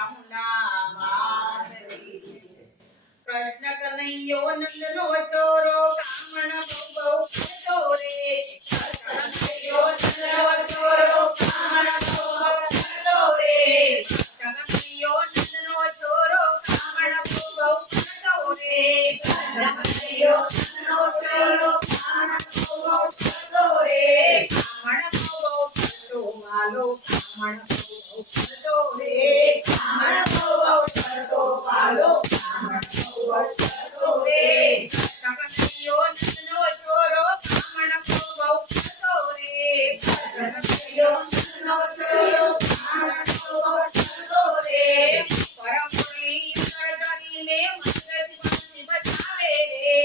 બ્રહ્મણા માત કી કૃષ્ણ કનૈયો નંદનો ચોરો કામણ બહુ કરતો રે કૃષ્ણ કનૈયો નંદનો ચોરો કામણ બહુ કરતો રે કૃષ્ણ કનૈયો નંદનો ચોરો કામણ બહુ કરતો રે કૃષ્ણ કનૈયો નંદનો ચોરો કામણ બહુ કરતો રે કામણ બહુ કરતો વાલો કામણ બહુ કરતો રે કામણ બહુ કરતો વાલો કામણ બહુ કરતો રે કૃષ્ણ કનૈયો નંદનો ચોરો કામણ બહુ કરતો રે કૃષ્ણ કનૈયો નંદનો ચોરો કામણ બહુ કરતો રે પરમપુરી ધરીને મંગળથી બચાવે રે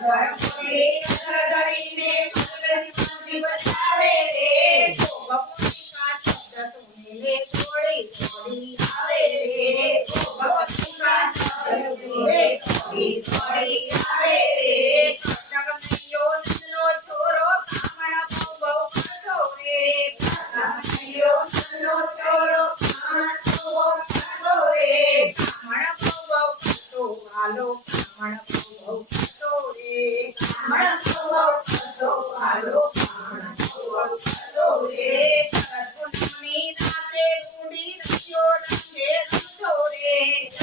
પરમપુરી ધરીને મંગળથી બચાવે રે ભગવતી કા શબ્દ સુને થોડી થોડી આવે રે ભગવતી કા શબ્દ સુને થોડી થોડી આવે રે કૃષ્ણ કનૈયો નંદનો ચોરો કામણ બહુ કરતો રે કૃષ્ણ કનૈયો નંદનો ચોરો કામણ બહુ કરતો રે કામણ બહુ કરતો વાલો કામણ બહુ કરતો રે કામણ બહુ કરતો વાલો કામણ બહુ કરતો રે પૂર્ણિમાની રાતે રૂડી રચ્યો રંગે રમતો રે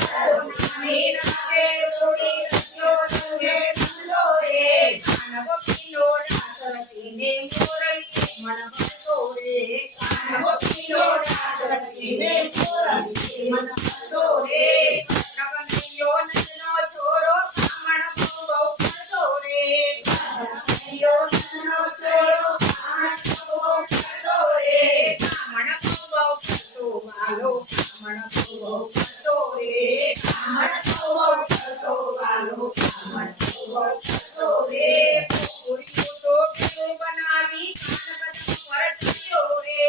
પૂર્ણિમાની રાતે રૂડી રચ્યો રંગે રમતો રે કાનવ પીલો રાત રચીને મોરલી મન ભરતો રે કાનવ પીલો રાત રચીને મોરલી મન ભરતો રે કૃષ્ણ કનૈયો નંદનો ચોરો કામણ બહુ કરતો રે કૃષ્ણ કનૈયો નંદનો ચોરો કામણ બહુ કરતો રે કામણ બહુ કરતો વાલો કામણ બહુ કરતો રે કામણ બહુ કરતો વાલો કામણ બહુ કરતો રે પૂરીઓ તો કેવો બનાવી કાન કદમ પર ચડ્યો રે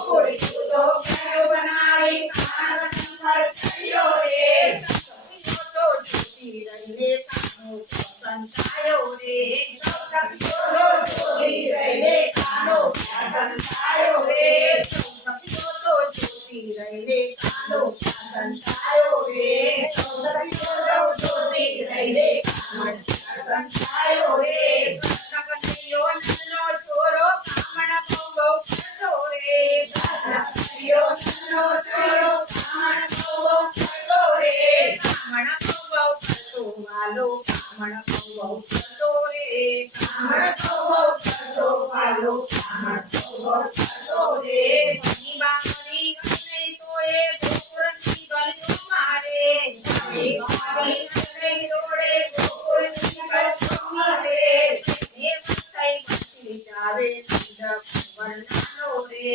પૂરીઓ તો કેવો બનાવી કાન કદમ પર ચડ્યો રે સખીઓ તો જોતી રહીને કાનો સંતાયો રે સખીઓ તો જોતી રહીને કાનો સંતાયો રે સખીઓ તો જોતી રહીને કાનો સંતાયો રે સખીઓ તો જોતી રહીને કાનો સંતાયો રે કૃષ્ણ કનૈયો નંદનો ચોરો કામણ બહુ કરતો રે કૃષ્ણ કનૈયો નંદનો ચોરો કામણ બહુ કરતો રે કામણ બહુ કરતો વાલો કામણ બહુ કરતો રે કામણ બહુ કરતો વાલો કામણ બહુ કરતો રે મની બાંગરી અને તોય ગોકુળની ગલીઓ મારે મની બાંગરી અને તોડે ગોકુળની ગલીઓ મારે એ વસાઈ બસી જાવે નંદ કુંવરનાનો રે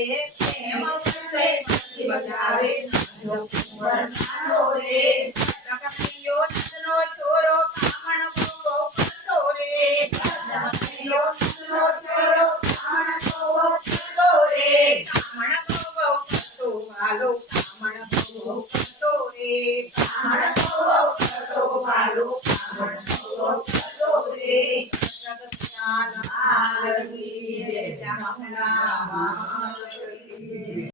એમ વસાઈ બસી બજાવે નંદ કુંવરનાનો રે કૃષ્ણ કનૈયો નંદનો ચોરો કામણ બહુ કરતો રે કૃષ્ણ કનૈયો નંદનો ચોરો કામણ બહુ કરતો રે કામણ બહુ કરતો વાલો કામણ બહુ કરતો રે કામણ